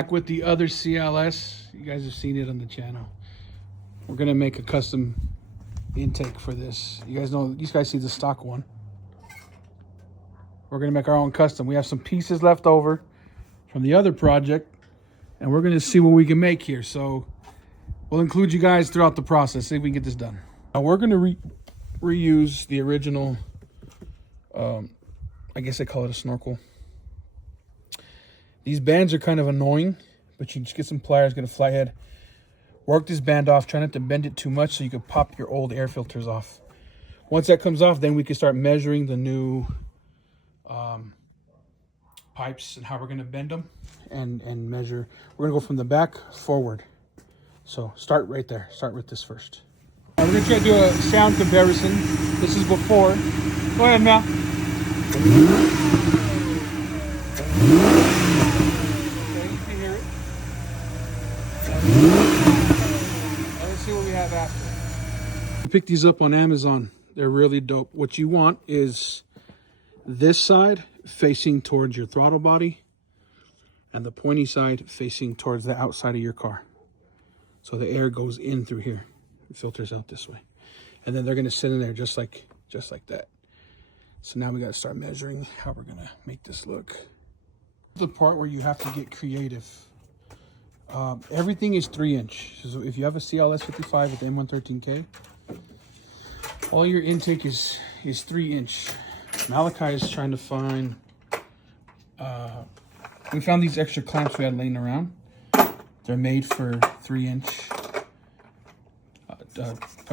Back with the other CLS. You guys have seen it on the channel. We're gonna make a custom intake for this. You guys see the stock one. We're gonna make our own custom. We have some pieces left over from the other project, and we're gonna see what we can make here. So we'll include you guys throughout the process, see if we can get this done. Now we're gonna reuse the original, I guess they call it a snorkel. These bands are kind of annoying, but you just get some pliers, get a fly head, work this band off, try not to bend it too much so you can pop your old air filters off. Once that comes off, then we can start measuring the new pipes and how we're gonna bend them and measure. We're gonna go from the back forward. So start right there, start with this first. We're gonna try to do a sound comparison. This is before. Go ahead now. Let's see what we have after. Pick these up on Amazon. They're really dope. What you want is this side facing towards your throttle body and the pointy side facing towards the outside of your car. So the air goes in through here. It filters out this way. And then they're going to sit in there just like that. So now we got to start measuring how we're going to make this look. The part where you have to get creative. Everything is 3-inch. So if you have a cls55 with the M113K, all your intake is 3-inch. Malachi is trying to find, we found these extra clamps we had laying around. They're made for 3-inch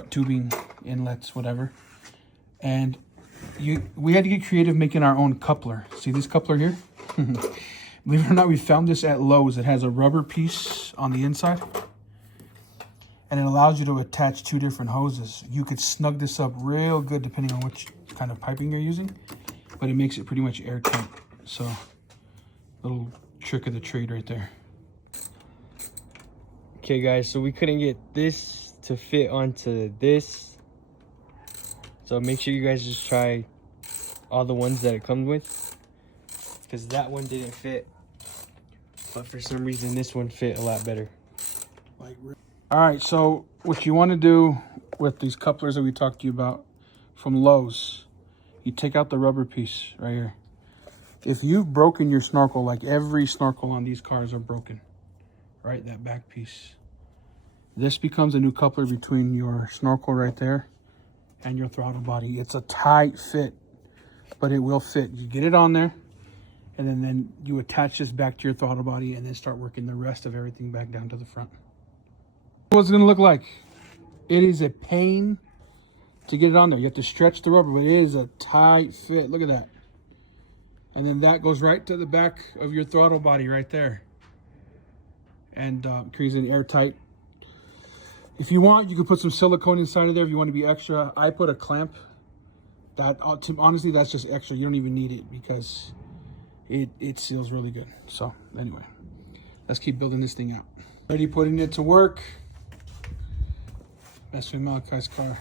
tubing inlets, whatever. And we had to get creative making our own coupler. See this coupler here? Believe it or not, we found this at Lowe's. It has a rubber piece on the inside, and it allows you to attach 2 different hoses. You could snug this up real good depending on which kind of piping you're using, but it makes it pretty much airtight. So, little trick of the trade right there. Okay guys, so we couldn't get this to fit onto this, so make sure you guys just try all the ones that it comes with, because that one didn't fit, but for some reason this one fit a lot better. All right, so what you want to do with these couplers that we talked to you about from Lowe's, you take out the rubber piece right here. If you've broken your snorkel, like every snorkel on these cars are broken, right, that back piece, this becomes a new coupler between your snorkel right there and your throttle body. It's a tight fit, but it will fit. You get it on there, and then you attach this back to your throttle body and then start working the rest of everything back down to the front. What's it gonna look like? It is a pain to get it on there. You have to stretch the rubber, but it is a tight fit. Look at that. And then that goes right to the back of your throttle body right there. And creates an airtight. If you want, you can put some silicone inside of there if you want to be extra. I put a clamp. That honestly, that's just extra. You don't even need it because it seals really good. So anyway, let's keep building this thing out. Ready putting it to work. Messing with Malachi's car.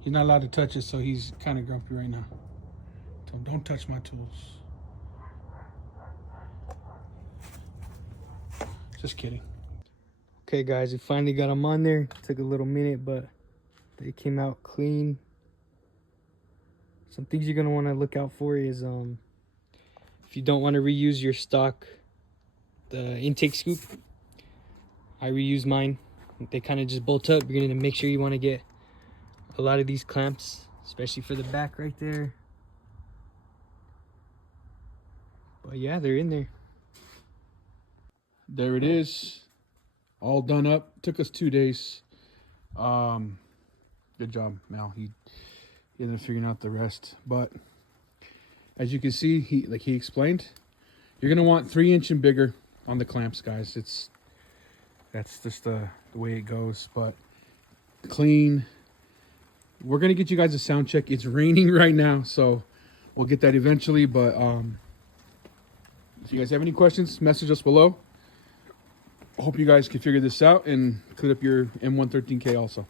He's not allowed to touch it, so he's kind of grumpy right now. So don't touch my tools. Just kidding. Okay guys, we finally got them on there. Took a little minute, but they came out clean. Some things you're gonna want to look out for is if you don't want to reuse your stock, the intake scoop. I reuse mine. They kind of just bolt up. You're gonna make sure you want to get a lot of these clamps, especially for the back right there. But yeah, they're in there. There it is. All done up. Took us 2 days. Good job, Mal. He ended up figuring out the rest. But as you can see, he explained, you're gonna want 3-inch and bigger on the clamps, guys. That's just the way it goes. But clean. We're gonna get you guys a sound check. It's raining right now, so we'll get that eventually. But if you guys have any questions, message us below. Hope you guys can figure this out and clean up your M113K also.